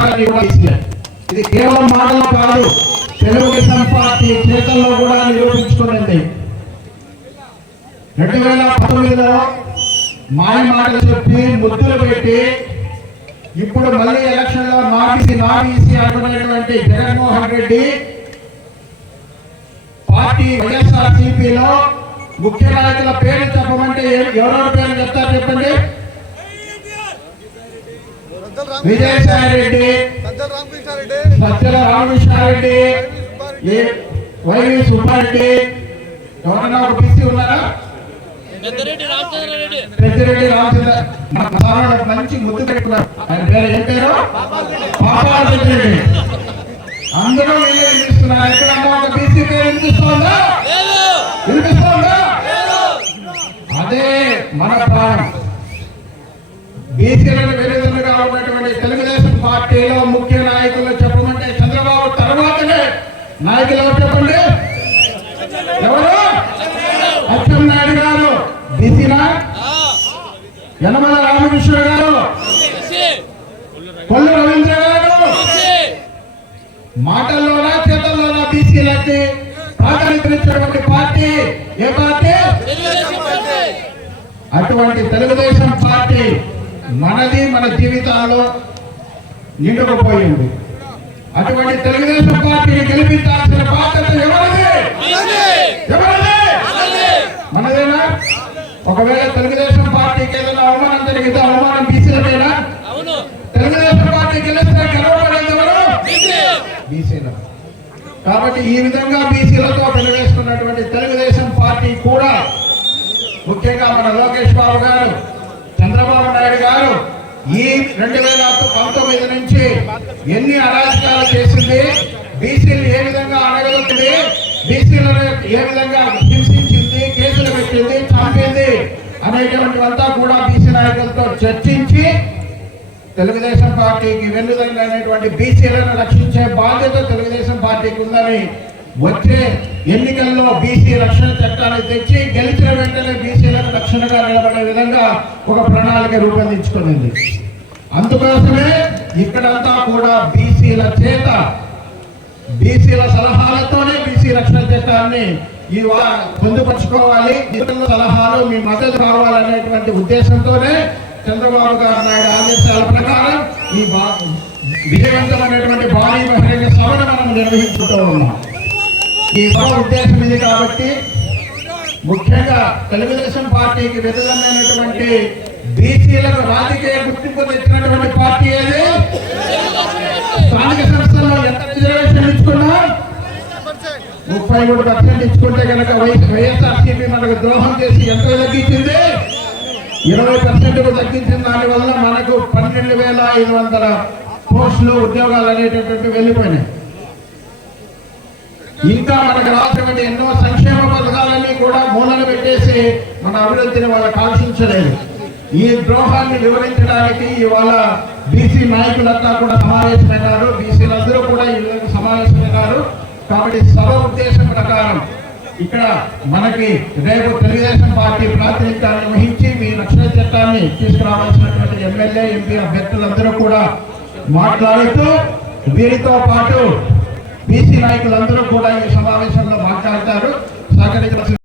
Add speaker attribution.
Speaker 1: విభాగాన్ని కూడా ఇచ్చారు ఇది కేవలం మాటలు కాదు తెలుగుదేశం పార్టీ చేతల్లో కూడా నిరూపించుకున్నది రెండు వేల పంతొమ్మిదిలో మాయ మాటలు చెప్పి ముద్దులు పెట్టి ఇప్పుడు మళ్ళీ ఎలక్షన్లో నాబీసీ నాబీసీ అనుకున్నటువంటి జగన్మోహన్ రెడ్డి పార్టీ వైఎస్ఆర్ సిపిలో ముఖ్య నాయకుల పేరు చెప్పమంటే ఎవరెవరి పేరు చెప్తారు చెప్పండి?
Speaker 2: సజ్జల రామ
Speaker 1: విజయసాయి రెడ్డి
Speaker 2: సజ్జల రామకృష్ణారెడ్డి
Speaker 1: వైవి సుబ్బారెడ్డి. ఎవరన్నా ఒక బీసీ ఉన్నారా?
Speaker 3: పెద్దరెడ్డి
Speaker 1: రామచంద్ర మంచి ముద్దు పెట్టుకున్నారు. ఆయన పేరు ఏం అందరూ వినిపిస్తున్నారు. ఎక్కడన్నా ఒక బీసీ పేరు వినిపిస్తోందా?
Speaker 3: లేదు.
Speaker 1: వినిపిస్తోందా? అదే మన పార్టీలో ముఖ్య నాయకులు చెప్పమంటే చంద్రబాబు తర్వాతనే నాయకులు ఎవరు చెప్పండి? ఎవరు? అచ్చెన్నాయుడు గారు. బీసీనా? యనమల రామకృష్ణ గారు. కొల్లు రవీంద్ర గారు. మాటల్లోనా చేతల్లోనా బీసీలకి ప్రాధాన్యతనిచ్చినటువంటి పార్టీ? ఏ పార్టీ? అటువంటి తెలుగుదేశం పార్టీ మనది మన జీవితాల్లో నిండుకుపోయింది. అటువంటి తెలుగుదేశం పార్టీని గెలిపించాల్సిన బాధ్యత ఎవరిది. మనదేనా? ఒకవేళ తెలుగుదేశం పార్టీకి ఏదైనా అవమానం జరిగితే అవమానం బీసీలదేనా
Speaker 3: అవును.
Speaker 1: తెలుగుదేశం పార్టీ గెలిస్తే ఎవరు? బీసీల. కాబట్టి ఈ విధంగా బీసీలతో వెలువేసుకున్నటువంటి తెలుగుదేశం పార్టీ కూడా ముఖ్యంగా మన లోకేష్ బాబు గారు చంద్రబాబు నాయుడు గారు ఈ రెండు వేల పంతొమ్మిది నుంచి ఎన్ని అరాచకాలు చేసింది? బీసీలు ఏ విధంగా అడగలుగుతుంది బీసీలను ఏ విధంగా హింసించింది? కేసులు పెట్టింది? చంపింది? అనేటువంటివంతా కూడా బీసీ నాయకులతో చర్చించి తెలుగుదేశం పార్టీకి వెన్నుదన్నటువంటి బీసీలను రక్షించే బాధ్యత తెలుగుదేశం పార్టీకి ఉందని వచ్చే ఎన్నికల్లో బీసీ రక్షణ చట్టాన్ని తెచ్చి గెలిచిన రక్షణగా నిలబడే విధంగా ఒక ప్రణాళిక రూపొందించుకునింది. అందుకోసమే ఇక్కడంతా కూడా బీసీల చేత బీసీల సలహాలతోనే బీసీ రక్షణ చట్టాన్ని ఈ వా- పొందుపరుచుకోవాలి. సలహాలు మీ మద్దతు కావాలనేటువంటి ఉద్దేశంతోనే చంద్రబాబు గారు నాయుడు ఆదేశాల ప్రకారం ఈ బా- విజయవంతమైనటువంటి భారీ బహిరంగ సభను మనం నిర్వహించుకుంటూ ఉన్నాం. ఈ సభ ఉద్దేశం ఇది కాబట్టి ముఖ్యంగా తెలుగుదేశం పార్టీకి వెలుగన్నటువంటి బీసీలకు రాజకీయ గుర్తింపు తెచ్చినటువంటి పార్టీ అది స్థానిక సంస్థల్లో ఎంత రిజర్వేషన్ ఇచ్చుకున్నా? ముప్పై మూడు పర్సెంట్ ఇచ్చుకుంటే కనుక వైఎస్ఆర్సీపీ మనకు ద్రోహం చేసి ఎంత తగ్గించింది. ఇరవై పర్సెంట్ తగ్గించిన దానివల్ల మనకు పన్నెండు వేల ఐదు వందల పోస్టులు ఉద్యోగాలు అనేటటువంటి వెళ్ళిపోయినాయి. ఇంకా మనకు రాసినటువంటి ఎన్నో సంక్షేమ పథకాలన్నీ కూడా మూలన పెట్టేసి మన అభివృద్ధిని వాళ్ళు కాంక్షించలేదు. ఈ ద్రోహాన్ని వివరించడానికి ఇవాళ బీసీ నాయకులంతా కూడా సమావేశమైనారు బీసీలందరూ కూడా ఈ విధంగా సమావేశమైనారు కాబట్టి సభ ఉద్దేశం ప్రకారం ఇక్కడ మనకి రేపు తెలుగుదేశం పార్టీ ప్రాతినిధ్యాన్ని వహించి మీ రక్షణ చట్టాన్ని తీసుకురావాల్సినటువంటి ఎమ్మెల్యే ఎంపీ అభ్యర్థులందరూ కూడా మాట్లాడుతూ వీరితో పాటు బీసీ నాయకులందరూ కూడా ఈ సమావేశంలో మాట్లాడతారు. సహకరించవలసిన